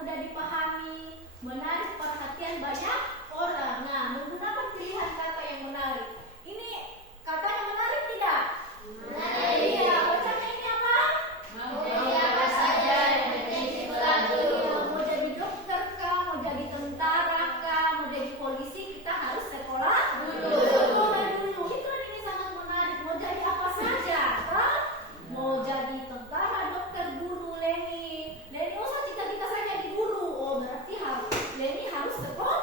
mudah dipahami, menarik perhatian banyak orang. Nah, menggunakan pilihan kata yang menarik. Ini katanya menarik tidak? Menarik. Iya, bacanya ini apa? Mau jadi apa saja yang penting itu lagu. Mau jadi dokter kah, mau jadi tentara kah, mau jadi polisi, kita harus sekolah dulu. Sekolah dulu. Itu ini sangat menarik. Mau jadi apa saja, kan? Mau jadi tentara, dokter, guru, Leni. Leni, oh cita-cita saya jadi guru. Oh, berarti Leni harus sekolah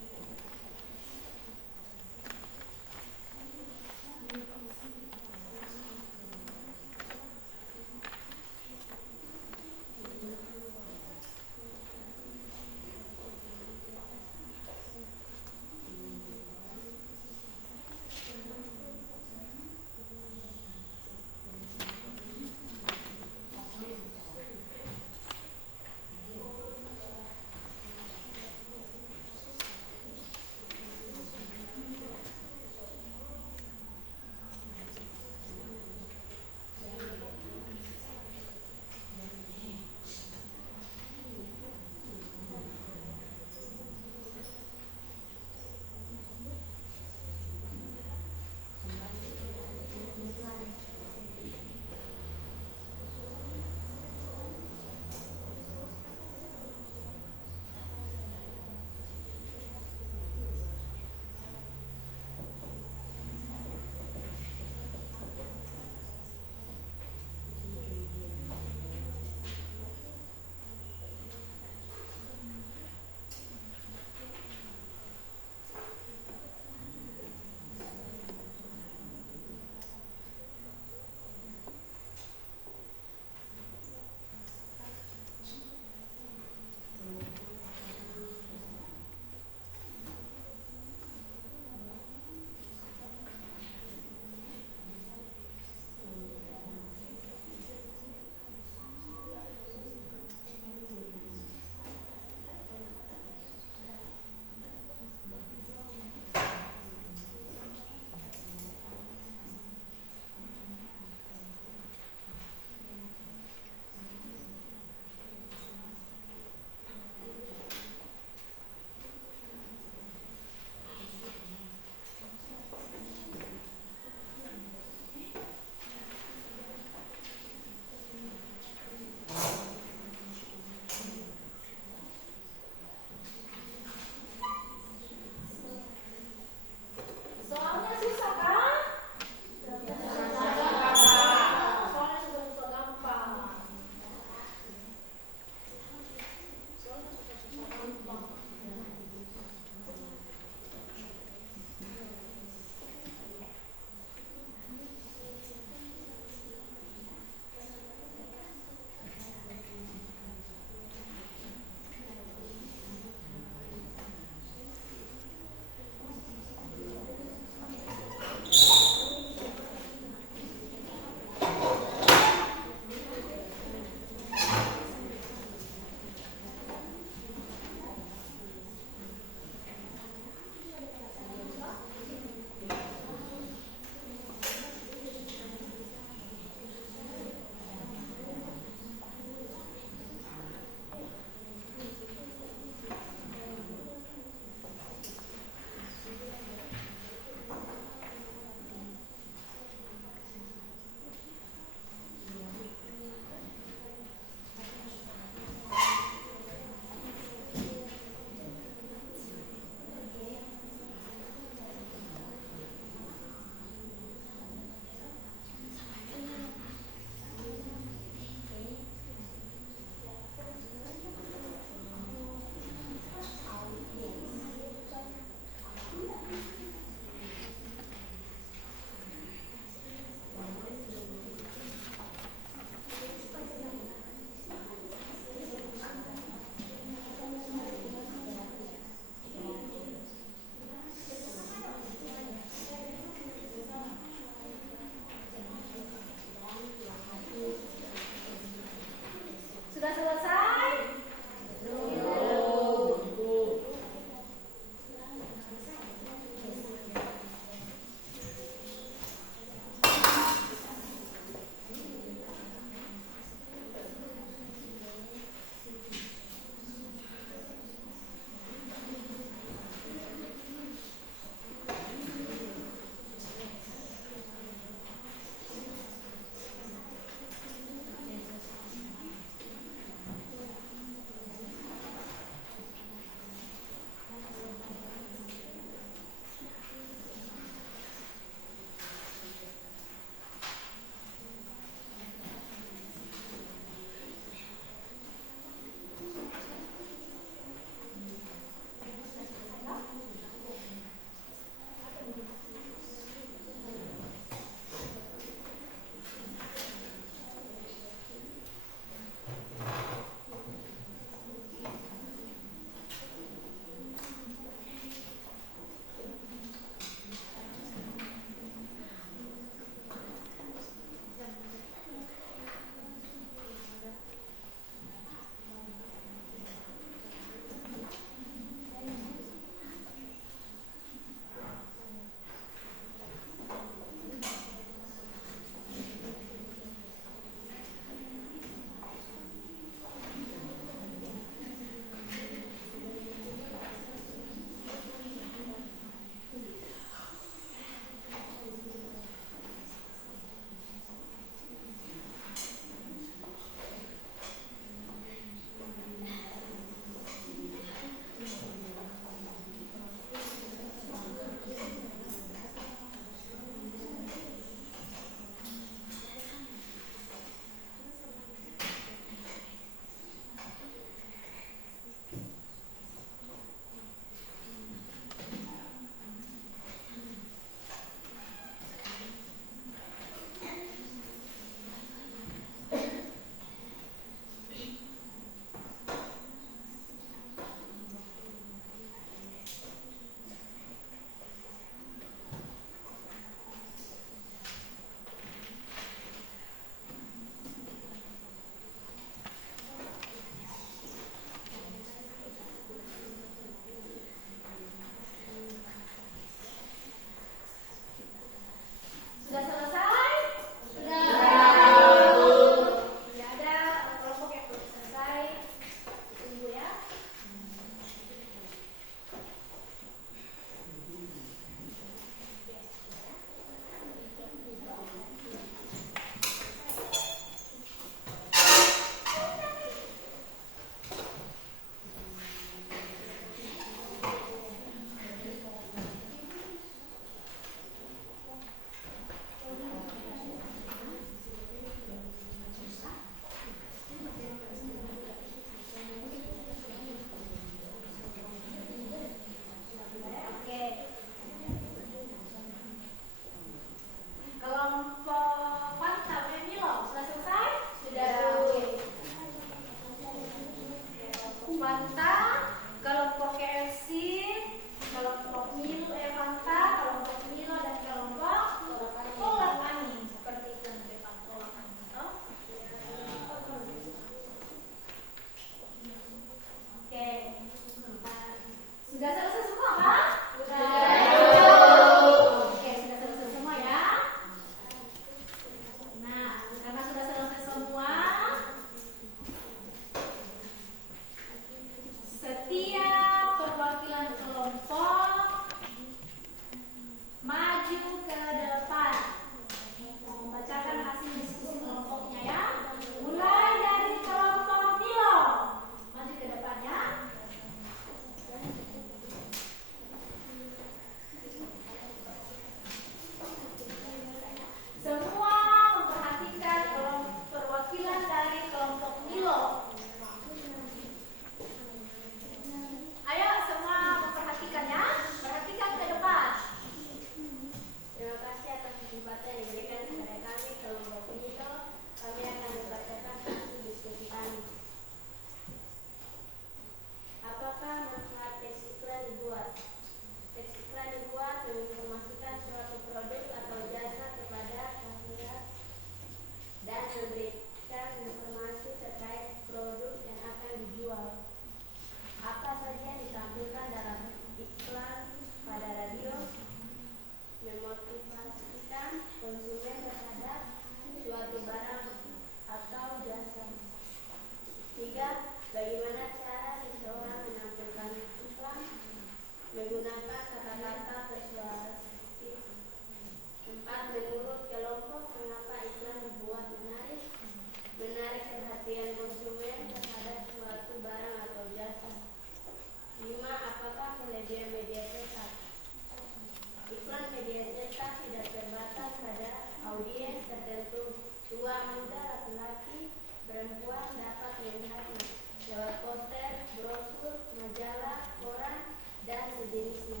perempuan dapat melihatnya lewat poster, brosur, majalah, koran, dan sejenisnya.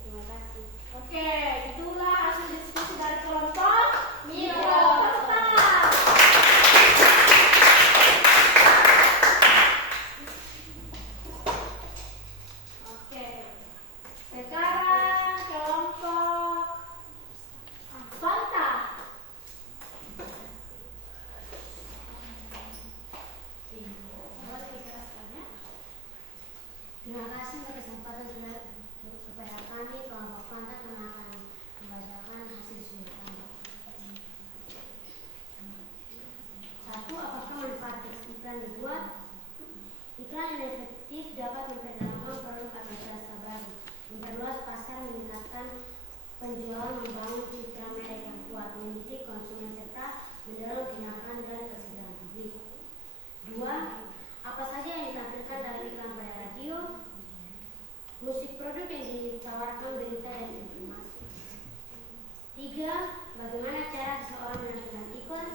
Terima kasih. Oke, itulah hasil diskusi dari kelompok Miro. Oke, sekarang kelompok Fanta. Terima kasih untuk kesempatan kepada kami kelompok Fanta yang akan membacakan hasil studi kami. 1. Apakah manfaat teks iklan dibuat? Iklan yang efektif dapat memperkenalkan produk atau jasa baru, memperluas pasar, meningkatkan penjualan, membangun citra merek yang kuat, mendidik konsumen serta mendorong tindakan dan kesadaran publik. 2. Apa saja yang ditampilkan dalam iklan pada radio? Musik, produk yang ditawarkan, berita dan informasi. 3. Bagaimana cara seseorang menampilkan iklan?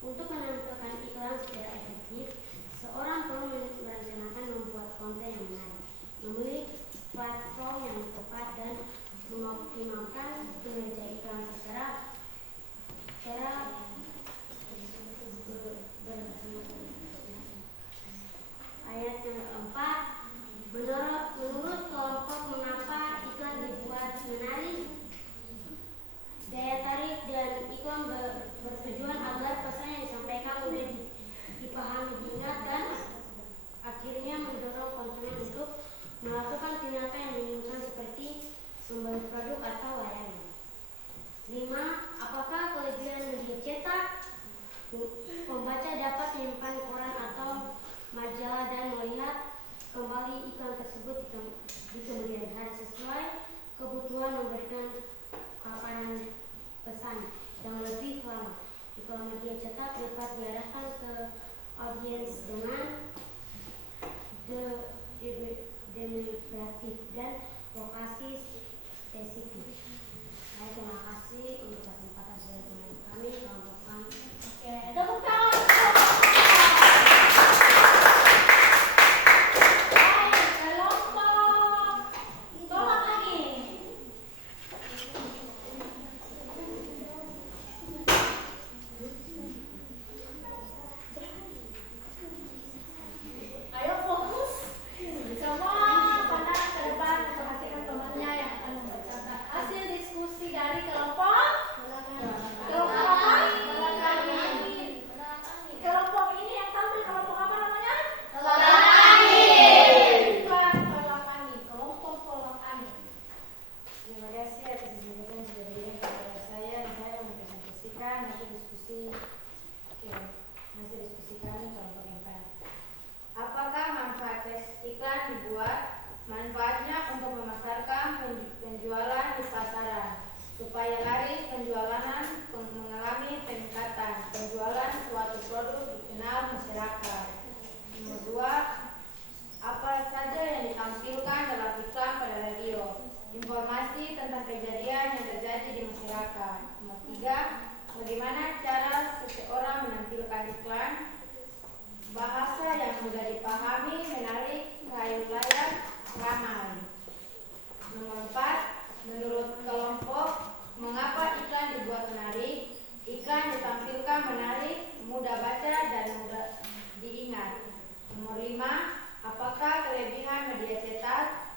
Untuk menampilkan iklan secara efektif, seorang perlu merencanakan membuat konten yang menarik, memilih platform yang tepat, dan mengoptimalkan kinerja iklan secara Ayat yang keempat, menurut kelompok mengapa iklan dibuat menarik? Daya tarik dan iklan bertujuan agar pesan yang disampaikan mudah dipahami, diingat, dan akhirnya mendorong konsumen untuk melakukan tindakan yang menginginkan seperti membeli produk atau layanan. 5. Apakah kelebihan media cetak? Pembaca dapat menyimpan koran atau majalah dan melihat kembali iklan tersebut di kemudian hari sesuai kebutuhan, memberikan paparan pesan yang lebih lama. Iklan media cetak dapat diarahkan ke audiens dengan demografik dan lokasi spesifik. Terima kasih untuk kesempatan saya kami kelompok kami. Oke, tepuk tangan. Baik, kelompok tolak angin. Ayo fokus. Semua pandang ke depan, perhatikan temannya yang akan membacakan hasil diskusi dari kelompok apa? Kelompok ini yang tampil kelompok apa namanya? Tolak angin. Bukan tolak angin, kelompok tolak angin. Terima kasih atas kesempatan yang sudah diberikan kepada saya dan saya mempresentasikan hasil diskusi kami kelompok yang empat. Apakah manfaat tes iklan dibuat? Manfaatnya untuk memasarkan penjualan di pasaran supaya laris penjualan mengalami peningkatan penjualan suatu produk dikenal masyarakat. Nomor 2, apa saja yang ditampilkan dalam iklan pada radio? Informasi tentang kejadian yang terjadi di masyarakat. Nomor 3, bagaimana cara seseorang menampilkan iklan? Bahasa yang mudah dipahami, menarik, layak, ramai. Nomor 4, menurut kelompok, mengapa iklan dibuat menarik? Iklan ditampilkan menarik, mudah baca, dan mudah diingat. Nomor 5, apakah kelebihan media cetak?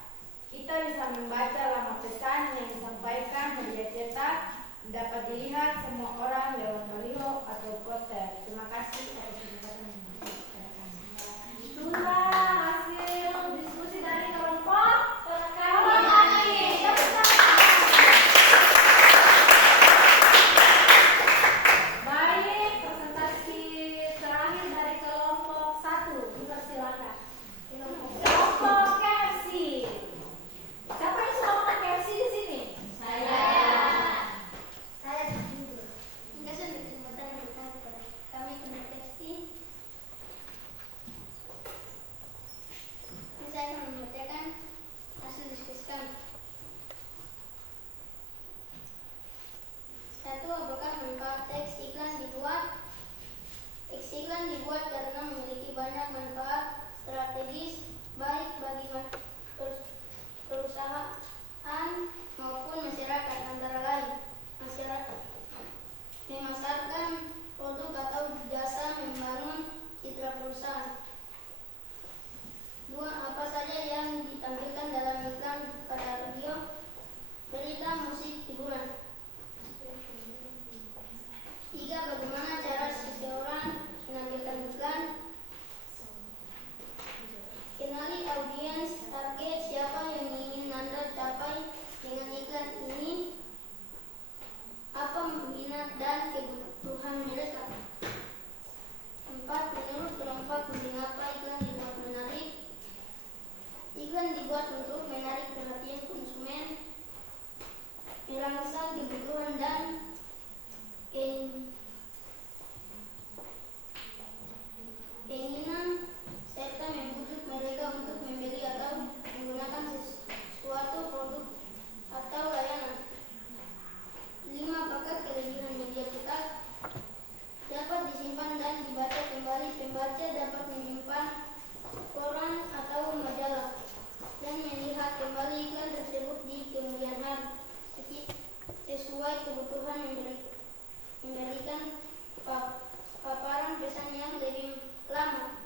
Kita bisa membaca lama pesan yang disampaikan media cetak dapat dilihat semua orang lewat baliho atau poster. Terima kasih atas kesempatan yang diberikan kami. Itulah hasil diskusi dari kelompok tolak angin. Baik, presentasi Iklan dibuat karena memiliki banyak manfaat strategis baik bagi perusahaan maupun masyarakat, antara lain masyarakat memasarkan produk atau jasa, membangun citra perusahaan. 2. Apa saja yang ditampilkan dalam iklan pada radio, berita, musik, hiburan? 3. Bagaimana cara seseorang menampilkan iklan? Kenali audiens target, siapa yang ingin Anda capai dengan iklan ini, apa minat dan kebutuhan mereka. 4. Menurut kelompok, mengapa iklan dibuat menarik? Iklan dibuat untuk menarik perhatian konsumen, merangsang kebutuhan dan keinginan, serta membujuk mereka untuk membeli atau menggunakan sesuatu produk atau layanan. 5. Apakah kelebihan media cetak? Dapat disimpan dan dibaca kembali. Pembaca dapat menyimpan koran atau majalah dan melihat kembali iklan tersebut di kemudian hari sesuai kebutuhan, memberikan paparan pesan yang lebih lama.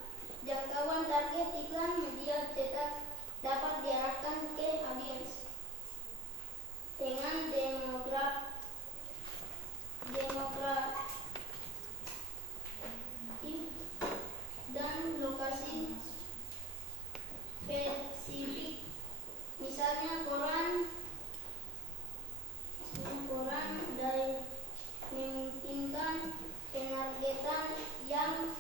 Jangkauan target iklan media cetak dapat diarahkan ke audiens dengan demografi dan lokasi spesifik, misalnya koran dari memungkinkan penargetan yang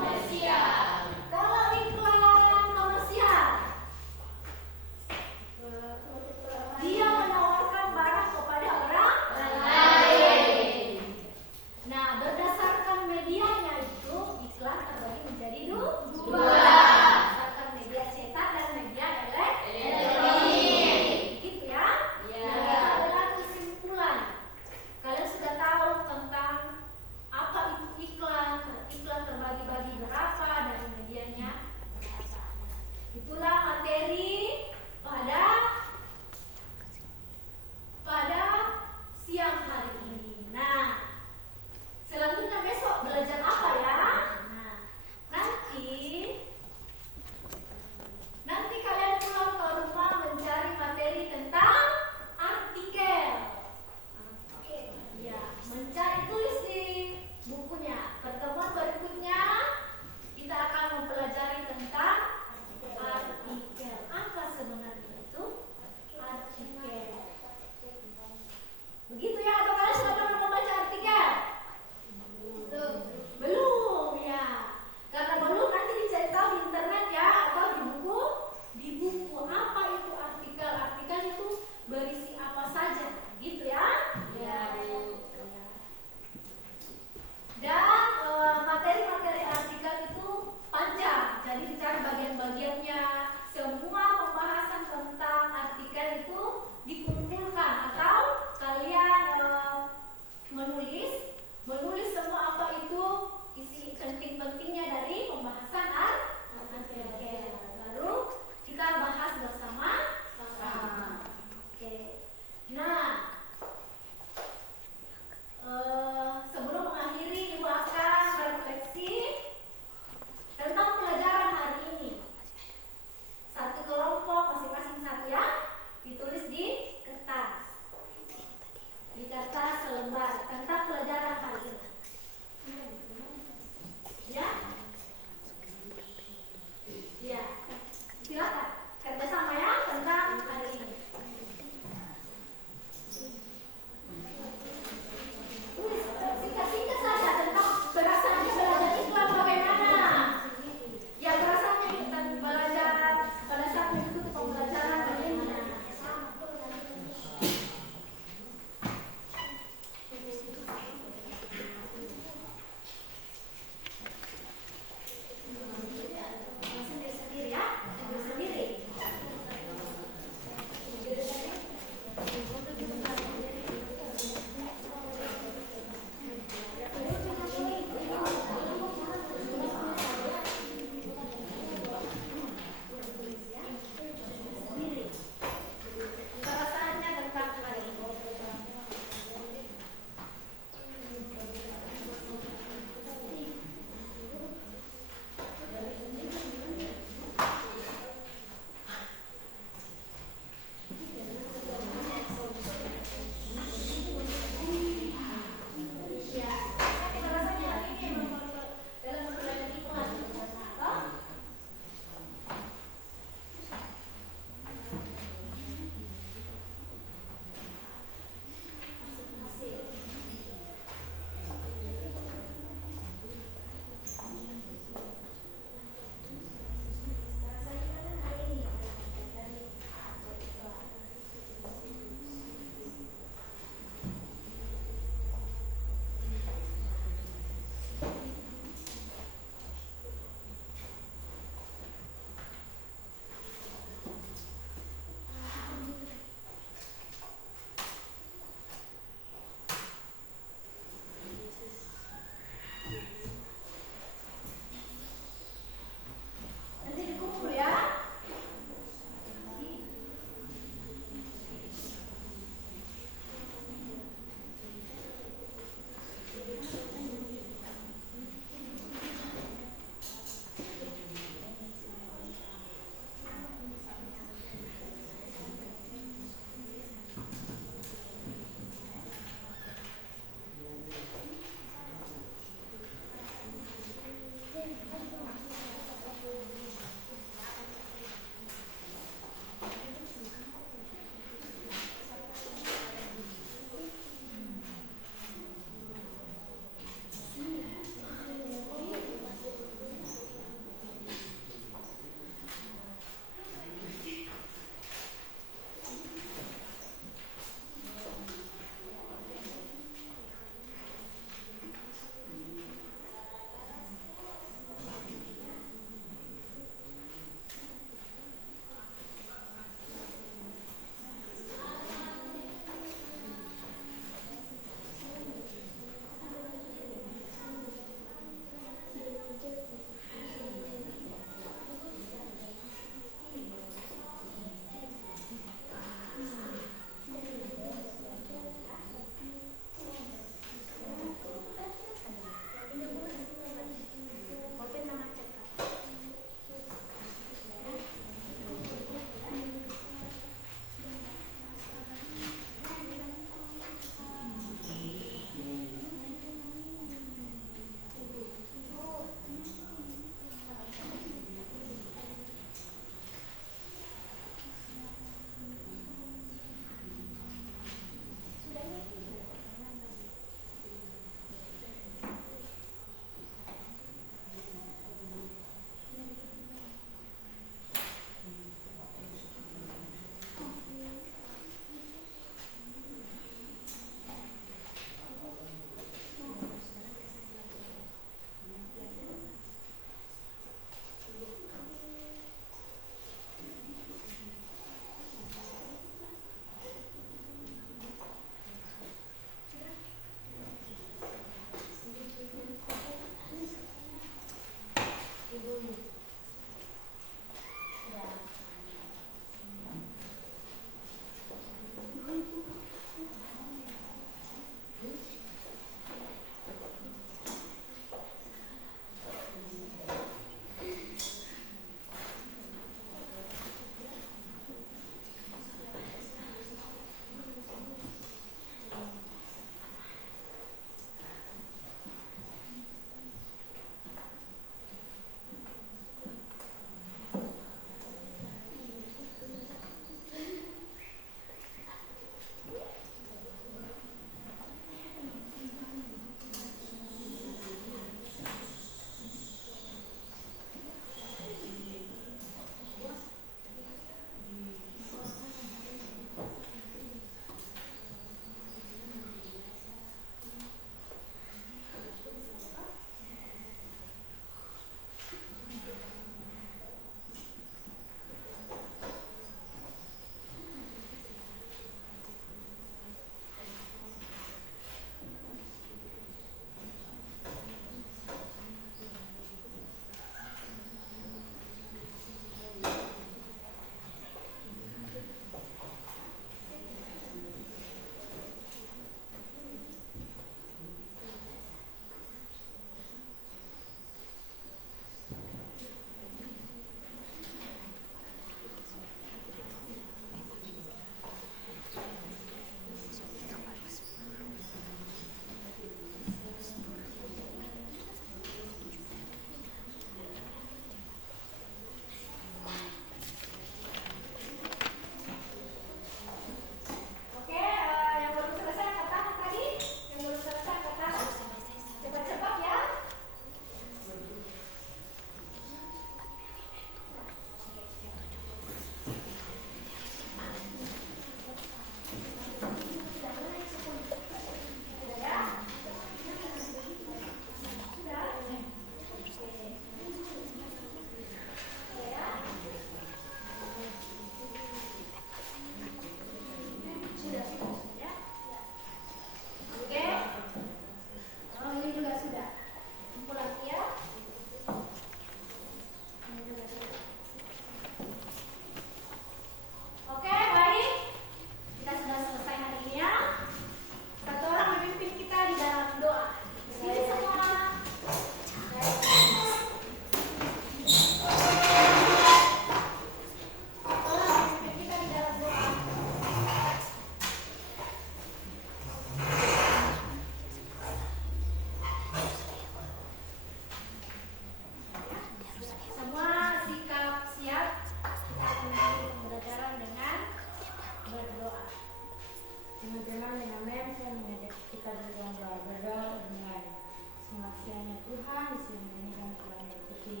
Tuhan, di siang ini kami telah mengikuti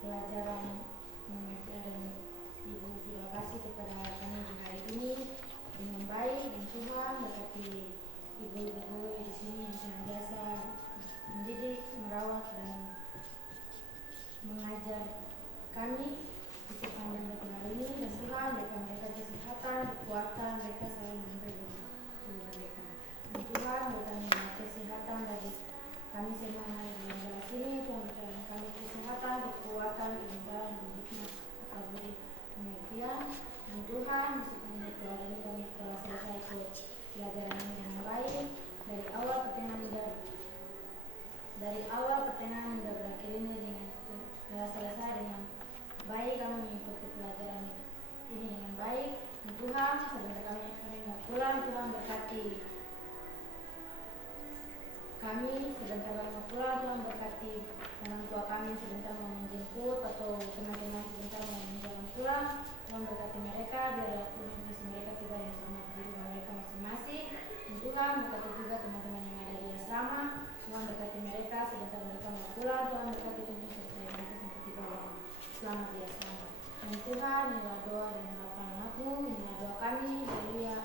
pelajaran mengajar dan Ibu sudah kasih kepada kami di hari ini dengan baik, dan Tuhan berkati ibu-ibu guru di sini yang senantiasa mendidik, merawat dan mengajar kami di sepanjang waktu hari ini, dan Tuhan berikan mereka kesehatan, kekuatan, mereka selalu memberi kepada mereka. Dan Tuhan berikan kesehatan bagi kami semua yang ada di dalam kelas ini. Tuhan berikan kami kesehatan, kekuatan, kebenaran, dan hikmat, akal budi, pengertian. Dan Tuhan di sepanjang keluarga ini kami telah selesai ikut pelajaran ini dengan baik dari awal pertengahan hingga berakhir ini dengan telah selesai dengan baik. Kami mengikuti pelajaran ini dengan baik. Dan Tuhan sebentar kami mau pulang, Tuhan berkati kami sebentar kami mau pulang, Tuhan berkati orang tua kami sebentar mau menjemput atau teman-teman sebentar mau menjalan pulang. Tuhan berkati mereka biar Tuhan kasih mereka tiba yang selamat di rumah mereka masing-masing. Dan Tuhan berkati juga teman-teman yang ada di asrama. Tuhan berkati mereka sebentar mereka mau pulang. Tuhan berkati Tuhan supaya mereka sampai tiba yang selamat di asrama. Dan Tuhan, inilah doa dan harapan aku, inilah doa kami. Haleluya.